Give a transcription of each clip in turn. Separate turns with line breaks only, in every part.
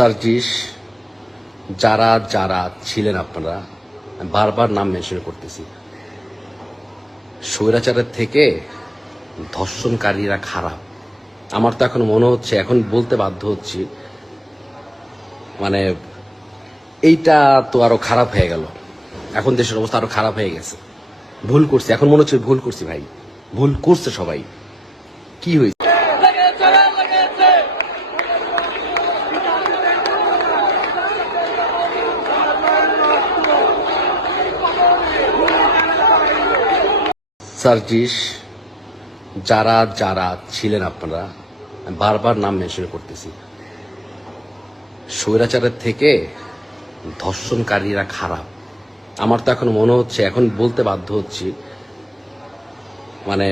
সার্জিস যারা যারা ছিলেন আপনারা বারবার নাম মেনশন করতেছি। স্বৈরাচারের থেকে ধর্ষণকারীরা খারাপ। আমার তো এখন মনে হচ্ছে, এখন বলতে বাধ্য হচ্ছি মানে এইটা তো আরও খারাপ হয়ে গেল। এখন দেশের অবস্থা আরও খারাপ হয়ে গেছে। ভুল করছি, এখন মনে হচ্ছে ভুল করছি ভাই। ভুল করছে সবাই। কি হয়েছে? সার্জিস যারা যারা ছিলেন আপনারা বারবার নাম মেনশন করতেছি। স্বৈরাচারের থেকে ধর্ষণকারীরা খারাপ। আমার তো এখন মনে হচ্ছে, এখন বলতে বাধ্য হচ্ছি মানে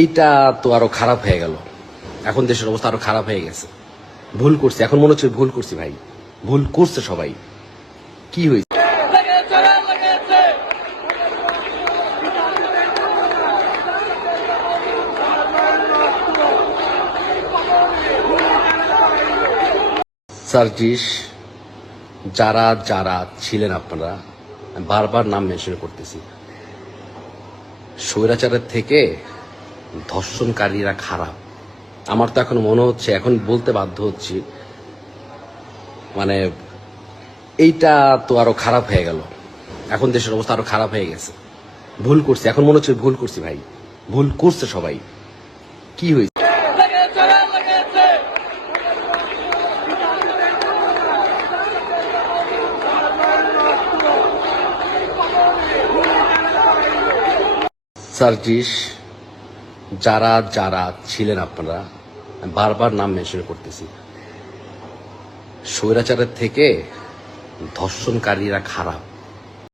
এইটা তো আরও খারাপ হয়ে গেল। এখন দেশের অবস্থা আরও খারাপ হয়ে গেছে। ভুল করছি, এখন মনে হচ্ছে ভুল করছি ভাই। ভুল করছে সবাই। কি হয়েছে? সার্জিস যারা যারা ছিলেন আপনারা বারবার নাম মেনশন করতেছি। স্বৈরাচারের থেকে ধর্ষণকারীরা খারাপ। আমার তো এখন মনে হচ্ছে, এখন বলতে বাধ্য হচ্ছি মানে এইটা তো আরও খারাপ হয়ে গেল। এখন দেশের অবস্থা আরও খারাপ হয়ে গেছে। ভুল করছি, এখন মনে হচ্ছে ভুল করছি ভাই। ভুল করছে সবাই। কি হয়েছে? সার্জিস যারা যারা ছিলেন আপনারা বারবার নাম মেনশন করতেছি। স্বৈরাচারের থেকে ধর্ষণকারীরা খারাপ।